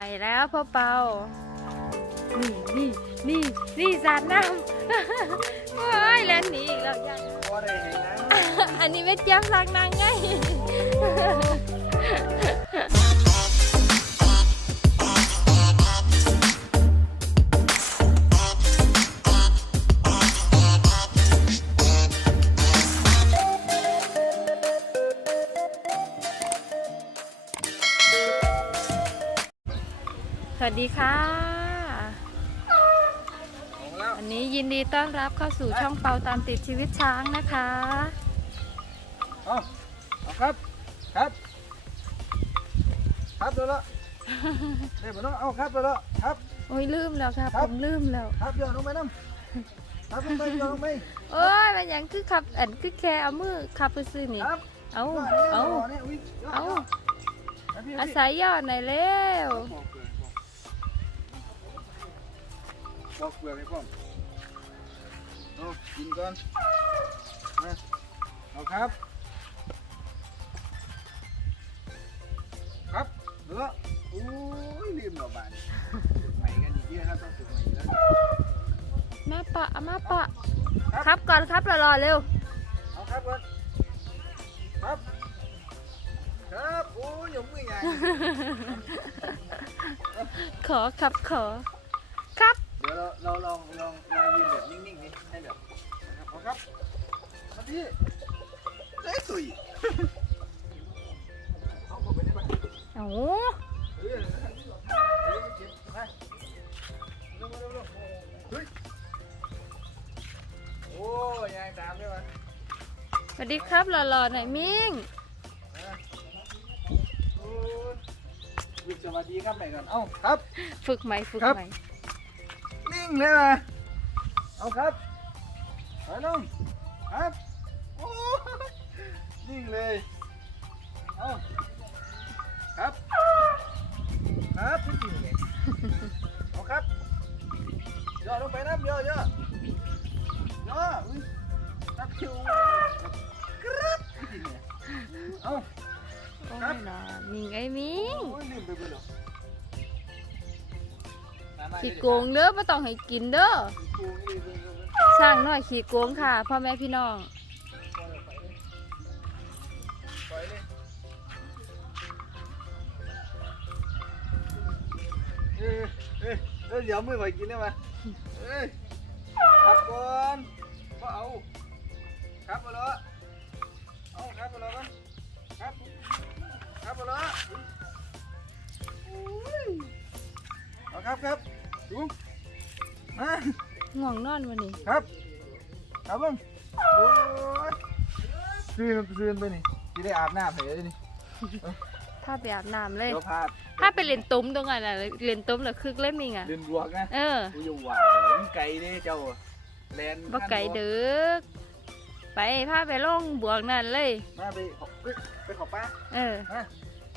ไปแล้วพ่อเปา นี่นี่นี่นี่สาดน้ำว้ายแล้วหนีอีกแล้วยังพอได้เห็นนะอันนี้ไม่เจียมสักนางไง วัสดีค่ะของแล้ววันนี้ยินดีต้อนรับเข้าสู่ช่องเปาตามติดชีวิตช้างนะคะเอาเอาครับ ครับ ครับเดี๋ยวละเดี๋ยวน้องเอาครับเดี๋ยวละครับ โอ้ยลืมแล้วค่ะครัผบมลืมแล้ว ครับโยนลงไปน้ำครับลงไปโยนลงไปโอ้ยมันยังคือขับอันคือแค่เอามือขับไปซื้อนี่ ครับเอาเอาเนี่ยอุ้ยเอา เอาพี่อาศัยยอดหน่อยเร็วบอ กเปลือกให้พ่อมเอากินก่อนมาเอาครับ ครับเดี๋ยวโอ้ยลืมเราบ้านไปกันอีกเยอะครับต้องฝึกใหม่แล้วแม่ปะเอามาปะ ครับก่อนครับรอๆเร็ว เอาครับก่อนครับ ครับโอ้ยยกมือใหญ่ ขอครับขอครับ เดี๋ยวเราเราลองลองลองยืนแบบนิ่งๆนี่ให้แบบนะครับเอาครับมาพี่เอ้ยตุยเอาเข้าไปในบ้านโอ้เฮ้ยเฮ้ยเก็บไปเร็วๆเร็วๆเฮ้ยโอ้ยยายตามได้ไหมสวัสดีครับรอๆหน่อยมิ่งโอ้ยวิสวัสดีครับแม่ก่อนเอ้าครับ ฝึกใหม่ฝึกครับใหม่นิ่ งเลยมาเอาครับไปลงครับโอ้ยนิ่งเลยเอาครับ ครับจริงๆเลยเอาครับย่อลงไปน้ำย่อย่อย่ออุ้ยนับคิวกรึ๊บจริงๆเลยเอาโอ้ครัยบนะมิ่งไอ้มิ่งโอ้ยลืมไปเบิดแล้วมาๆ ขี้โกงเด้อไม่ต้องให้กินเด้อสร้างน้อยขี้โกงค่ะพ่อแม่พี่น้องเอ้ยเอ้ยเอ้ยเดี๋ยวมือไปกินได้ไหมเอ้ยขับก่อนก็เอาขับมาเลยเอาขับมาเลยกันครับขับมาเลยอุ้ยเอาครับครับ มาง่วงนอนวันนี้ครับครับลุงโอ้ยซื้อมันซื้อมันไปนี่ที่ได้อาบน้ำเหรอนี่ถ้าไปอาบน้ำเลย เดี๋ยวพาถ้าไปเล่นตุ้มตรงนั้นน่ะเล่นตุ้มแล้วคึกเล่นมิงอะเดินบวกนะเออกูอยู่ว่าผมไกลเด้เจ้าแลนบ่ไก่เด้อไปพาไปลงบวกนั่นเลยมาไปขอเอ้ยไปขอป้าเออ มา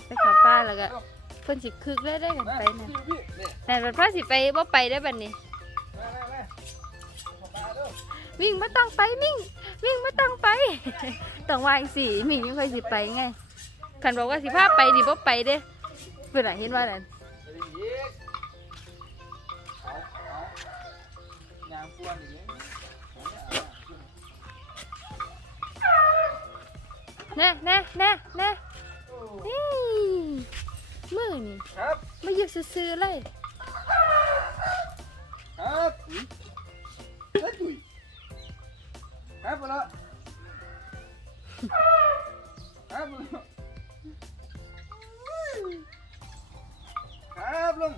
ไปเขอป้าแล้วก็เพิ่นสิคึกเลยได้กันมาไปน่ะพี่พี่เนี่ยแต่บัดพาสิไปบ่ไปได้บัดนี้มามามาขอป้าเด้อวิ่งบ่ต้องไปมิ่งวิ่งบ่ต้องไปต้องวางสิมิ่งยังค่อยสิไปไงคันบอกว่าสิพาไปนี่บ่ไปเด้เพิ่นน่ะเห็นว่านั่นไปดิอีกเอาเอายางพวนอย่างนี้ผมเนี่ยเอามาแน่แน่แน่แน่โอ้นี่มื อนี่ครับมาอยู่ซื่อๆเลยครับอุ้ยเฮ้ยอุ้ยครับมาแล้วครับมาแล้วครับลุง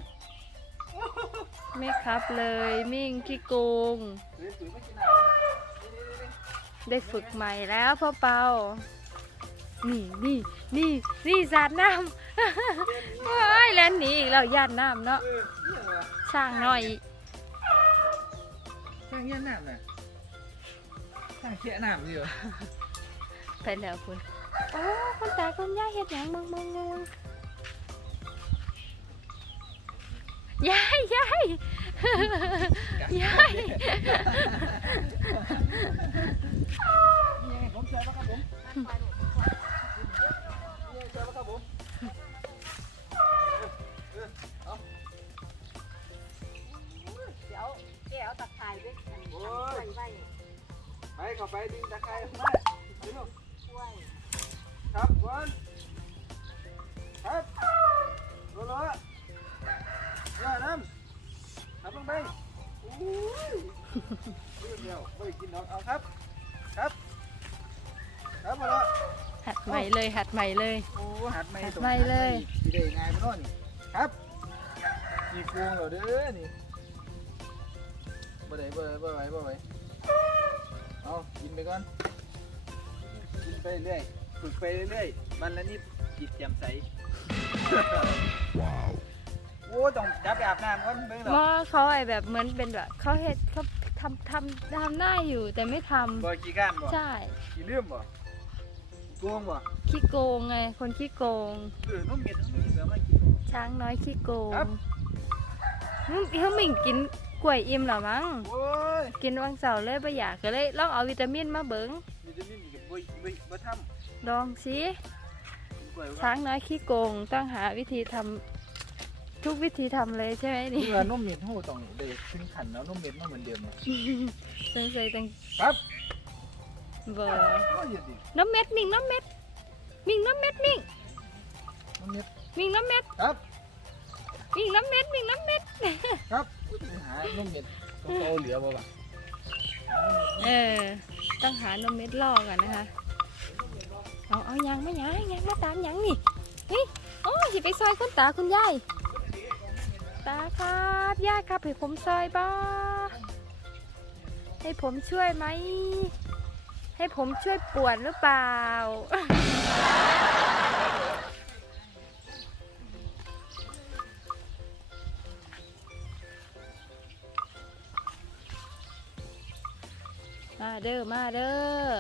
ไม่ครับเลยมิ่งขี้โกง เฮ้ยตุ๋ยไม่กินน้ำนี่นี่นี่ได้ฝึกใหม่แล้วพ่อเปา นี่นี่นี่นี่สาดน้ำว้ายแล้วหนีอีกแล้วย่านน้ำเนาะเออนี่อะไรวะช่างน้อยข้างเงี้ยน้ำน่ะข้างเขี้ยน้ำนี่เหรอไปแล้วคุณโอ้คุณตาคุณย่าเฮ็ดหยังมึงมึงมึงยายยายยาย เลยหัดใหม่เลย โอ้หัดไม่หัดตรงไม่เลยสีได้ไงมาโน่นนี่ครับมีกวงเหรอเด้อนี่บ่ได้บ่ได้บ่ไหวบ่ไหวเอากินไปก่อนกินไปเรื่อยฝึกไปเรื่อยๆมันละนิดจิตแจ่มใสว้าวโอ้ต้องจับไปอาบน้ำก่อนเบิ่งหรอว่าเขาไอแบบเหมือนเป็นแบบเขาเฮ็ดเขาทำทำทำหน้าอยู่แต่ไม่ทำบ่กี่ก้านบ่ใช่กี่เลื่อมบ่ กวงบ่ขี้โกงไง คนขี้โกง เออน้องเม็ดน้องเม็ดเสือมากิน ช้างน้อยขี้โกงครับมึงเขาหมิ่งกินกล้วยอิ่มเหรอมั้ง โอ้ยกินวันเสาร์เลยประหยัดก็เลยลองเอาวิตามินมาเบิงวิตามินนี่ก็บ่บ่บ่ทำลองสิกินกล้วยบ่ช้างน้อยขี้โกงต้องหาวิธีทำทุกวิธีทำเลยใช่ไหมนี่เมื่อนมเม็ดโหต้องได้ถึงขันแล้วนมเม็ดมาเหมือนเดิมนะสงสัยตั้งครับ บ่ก็เย็นดิน้ำเม็ดมิ่งน้ำเม็ดมิ่งน้ำเม็ดมิ่งนมเม็ดมิ่งน้ำเม็ดครับมิ่งน้ำเม็ดมิ่งน้ำเม็ดครับไปหานมเม็ดต้องเอาเหลือบ่บ่ะเออต้องหานมเม็ดล่อกันนะคะเอาเอายังไม่ยังยังมาตามยังนี่นี่โอ้ยสิไปซอยคุณตาคุณยายตาครับยายครับให้ผมซอยบ้าให้ผมช่วยไหม ให้ผมช่วยปวดหรือเปล่า มาเด้อ มาเด้อ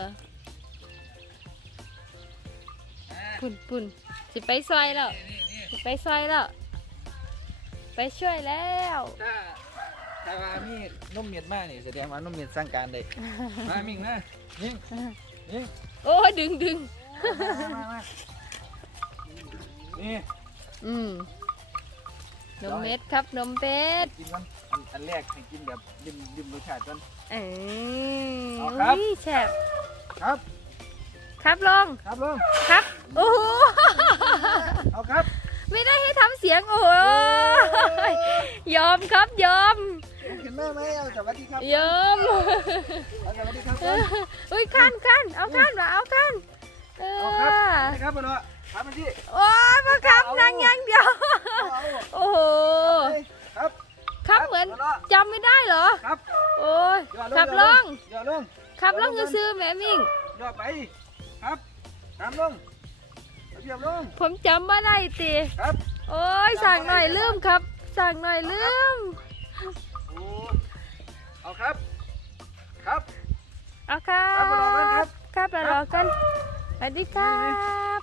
ปุ่นปุ่นสิไปซอยแล้ว สิไปซอยแล้ว ไปช่วยแล้ว ถ้า ถ้าว่ามีนมเม็ดมากนี่แสดงว่านมเม็ดสร้างการได้ มามิงนะมิงมิงโอ้ยดึงดึงมามามานี่อืมนมเม็ดครับนมเป็ดกินก่อนอันอันแรกให้กินแบบดิมดิมรสชาติก่อน เออเอาครับ อุ้ยแฉบครับ ครับลงครับลุงครับโอ้โหเอาครับ ไม่ได้ให้ทำเสียงโอ้ยยอมครับยอม เห็นไหมไหมเอาสวัสดีครับยอมเอาสวัสดีครับเอออุ้ยขั้นขั้นเอาขั้นมาเอาขั้นเอเอาครับอนี่ครับมาเนาะครับมันที่โอ้ยมาครับนั่งอยังเดียวเอาเอาโอ้โหครับ ครับเหมือนมาเนาะจำไม่ได้เหรอ ครับ โอ้ยย่อขับลงย่อลงขับลงซื้อๆแม่มิ่ง ย่อไป ครับตามลงเรียบลง ผมจำไม่ได้ติ ครับ โอ้ยสั่งหน่อยลืมครับ สั่งหน่อยลืมโอ้ เอาครับ ครับ เอาครัครับมารอกันครับบครับมารอกันสวัสดีครับ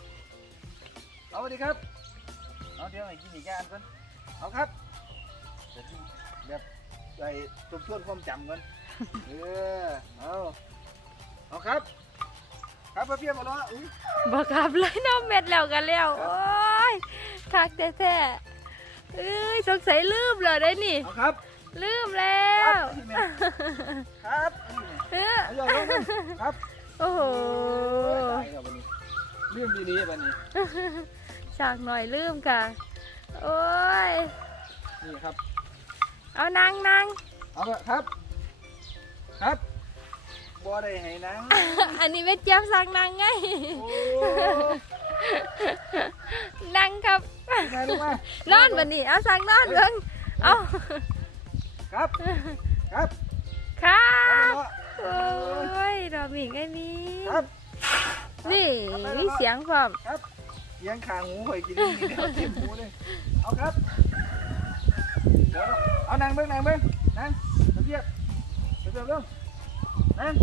เอาสวัสดีครับเอาเดี๋ยวให้กินอีกอย่างก่อนเอาครับเดี๋ยวแบบไปทบทวนความจำก่อนเออเอาเอาครับ ครับมาเพียบมาเนาะอุ้ยบอกครับเลยน้องเม็ดแล้วกันแล้วโอ้ยคักแท้ๆเอ้ยสงสัยลืมเลยได้นี่เอาครับ ลืมแล้ควรับนี่แม่ครับเออเอาย่อลงครับโอ้โหตายแล้ววันนี้เรื่องดีๆวันนี้สั่งหน่อยลืมค่ะ โอ้ย นี่ครับ เอานางนางเอาละครับ ครับบ่ได้ให้นังอันนี้เม็ดเจี๊ยบสั่งนางไงโอ้นางครับยายลงมานอนวันนี้เอาสั่งนอนเบิ่งเอา ครับครับ ครับ ครับโอ้ยดอมิงไอ้นี่ครับ นี่มีเสียงพร้อมครับเสียงขางหูข่อยกินนี่เดี๋ยวเจ็บหูเลยเอาครับเดี๋ยวเอานางเบิ้งนางเบิ้งนางเทียบเทียบเรื่องนาง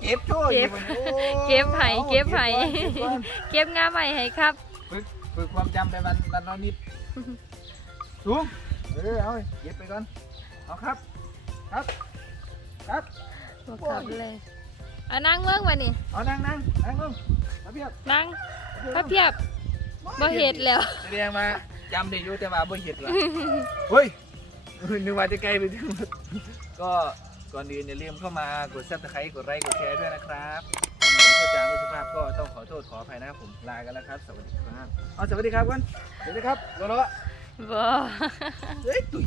เก็บโช่วยเก็บเก็บไห้เก็บไห้เก็บงาใหม่ให้ครับ ฝึกฝึกความจำไปวันวันละนิดสูง เออเอาเก็บไปก่อน เอาครับ ครับ ครับบอกกลับเลยเอานั่งเบิ่งวันนี้เอานางนางนางลงมาเพียบนั่งพระเพียบบ่เห็ดแล้วแสดงมาจำได้อยู่แต่ว่าบ่เห็ดละเฮ้ยนึกว่าจะใกล้ไปถึงก็ก่อนอื่นอย่าลืมเข้ามากดซับสไครต์กดไลค์กดแชร์ด้วยนะครับคำไหนที่พูดจาไม่สุภาพก็ต้องขอโทษขออภัยนะครับผมลากันแล้วครับ สวัสดีครับ เอาสวัสดีครับกันสวัสดีครับรอรอ บ่เฮ้ยตุ๋ย